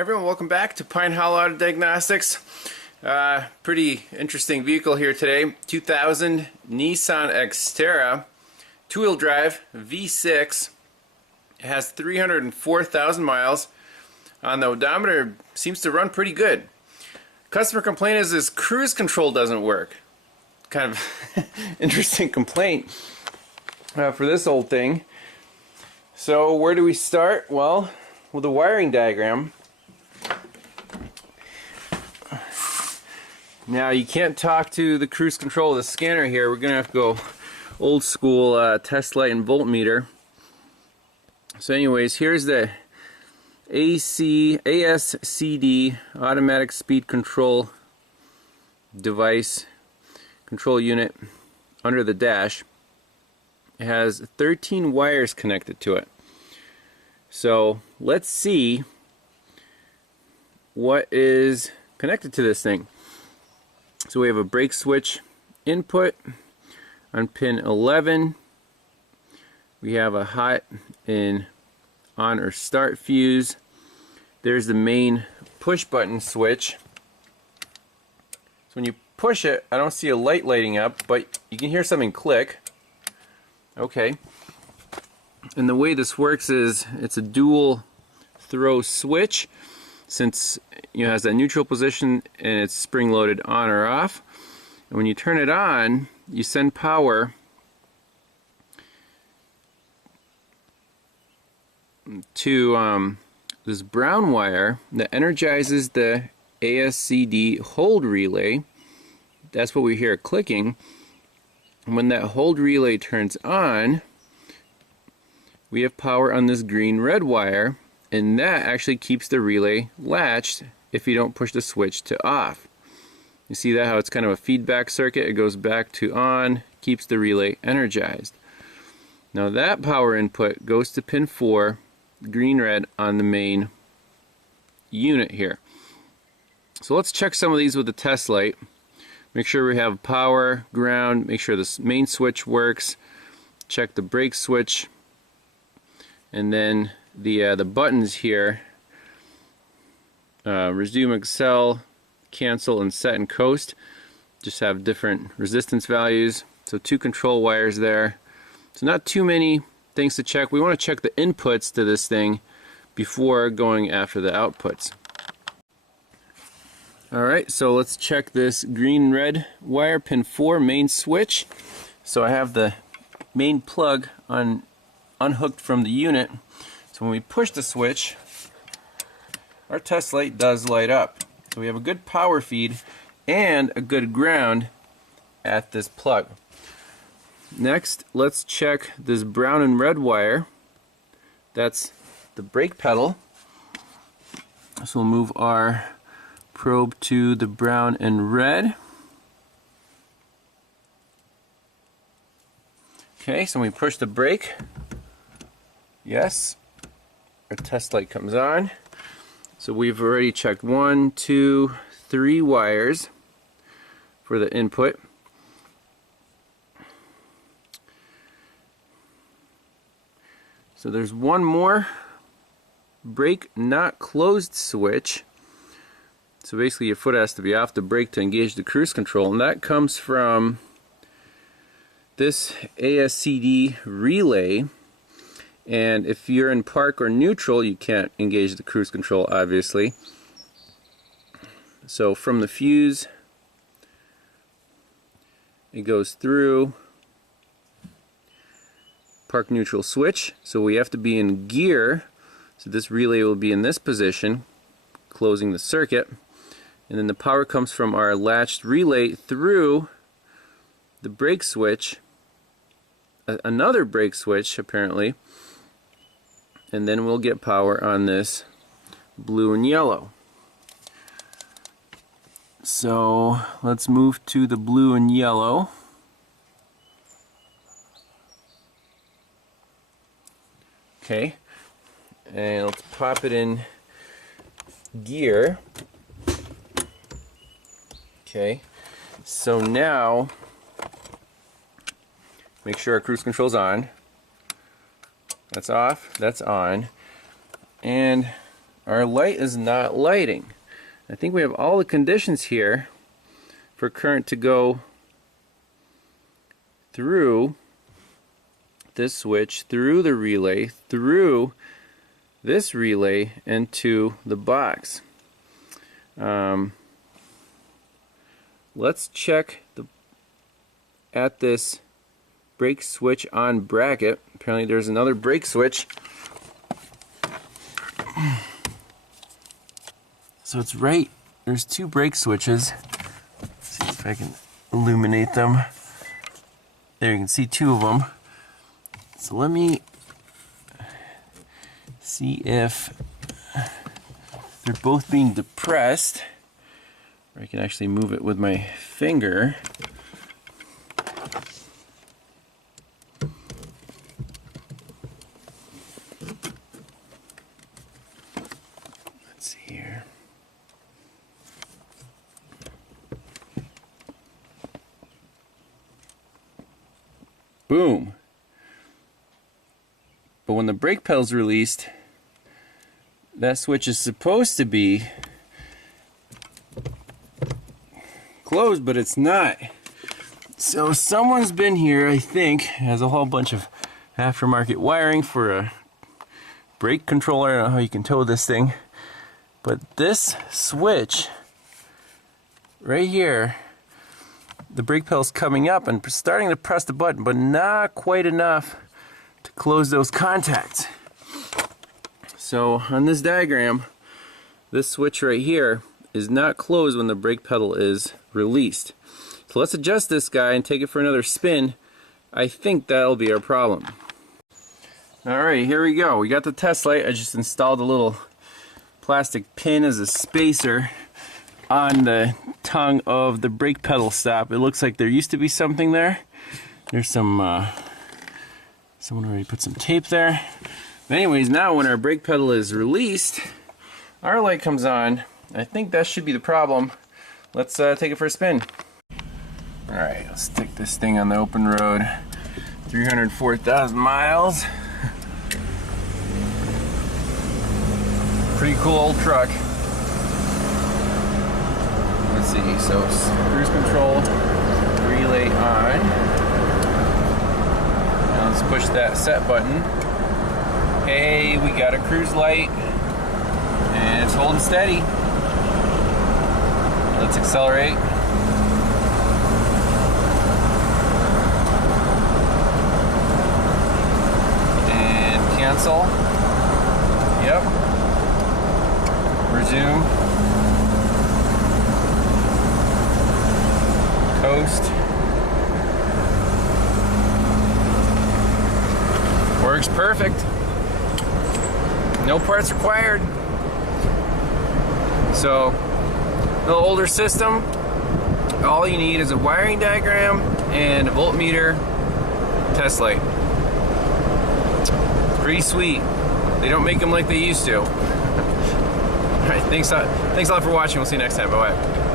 Everyone, welcome back to Pine Hollow Auto Diagnostics. Pretty interesting vehicle here today. 2000 Nissan XTerra, two-wheel drive, V6. It has 304,000 miles. On the odometer, seems to run pretty good. Customer complaint is his cruise control doesn't work. Kind of interesting complaint for this old thing. So where do we start? Well, with a wiring diagram. Now you can't talk to the cruise control of the scanner here. We're gonna have to go old school test light and voltmeter. So anyways, here's the ASCD automatic speed control device control unit under the dash. It has 13 wires connected to it. So let's see what is connected to this thing. So we have a brake switch input on pin 11. We have a hot and on or start fuse. There's the main push button switch. So when you push it, I don't see a light lighting up, but you can hear something click. Okay. And the way this works is it's a dual throw switch. Since it has that neutral position and it's spring loaded on or off. And when you turn it on, you send power to this brown wire that energizes the ASCD hold relay. That's what we hear clicking. And when that hold relay turns on, we have power on this green-red wire, and that actually keeps the relay latched if you don't push the switch to off. You see that, how it's kind of a feedback circuit? It goes back to on, keeps the relay energized. Now that power input goes to pin 4, green-red on the main unit here. So let's check some of these with the test light. Make sure we have power, ground, make sure this main switch works, check the brake switch, and then the buttons here, resume, excel, cancel, and set and coast, just have different resistance values. So 2 control wires there. So not too many things to check. We want to check the inputs to this thing before going after the outputs. Alright, so let's check this green-red wire, pin 4, main switch. So I have the main plug unhooked from the unit. So when we push the switch, our test light does light up. So we have a good power feed and a good ground at this plug. Next, let's check this brown and red wire. That's the brake pedal. So we'll move our probe to the brown and red. Okay, so when we push the brake, yes, our test light comes on. So we've already checked 1, 2, 3 wires for the input. So there's one more brake not closed switch. So basically your foot has to be off the brake to engage the cruise control, and that comes from this ASCD relay. And if you're in park or neutral, you can't engage the cruise control, obviously. So from the fuse, it goes through park neutral switch. So we have to be in gear. So this relay will be in this position, closing the circuit. And then the power comes from our latched relay through the brake switch, another brake switch apparently, and then we'll get power on this blue and yellow. So let's move to the blue and yellow. Okay, and let's pop it in gear. Okay, so now make sure our cruise control's on. That's off, that's on. And our light is not lighting. I think we have all the conditions here for current to go through this switch, through the relay, through this relay, and to the box. Let's check at this brake switch on bracket. Apparently there's another brake switch. So it's right, there's two brake switches. Let's see if I can illuminate them. There, you can see two of them. So let me see if they're both being depressed. Or I can actually move it with my finger. Let's see here. Boom. But when the brake pedal's released, that switch is supposed to be closed, but it's not. So someone's been here, I think, has a whole bunch of aftermarket wiring for a brake controller. I don't know how you can tow this thing, but this switch right here, the brake pedal's coming up and starting to press the button, but not quite enough to close those contacts. So on this diagram, this switch right here is not closed when the brake pedal is released. So let's adjust this guy and take it for another spin. I think that'll be our problem. Alright, here we go. We got the test light. I just installed a little plastic pin as a spacer on the tongue of the brake pedal stop. It looks like there used to be something there. There's some, someone already put some tape there. But anyways, now when our brake pedal is released, our light comes on. I think that should be the problem. Let's take it for a spin. Alright, let's stick this thing on the open road. 304,000 miles. Pretty cool old truck. Let's see, so cruise control, relay on. Now let's push that set button. Hey, we got a cruise light. And it's holding steady. Let's accelerate. And cancel. Yep. Resume. Coast. Works perfect. No parts required. So, a little older system. All you need is a wiring diagram and a voltmeter test light. Pretty sweet. They don't make them like they used to. Alright, thanks a lot for watching. We'll see you next time. Bye-bye.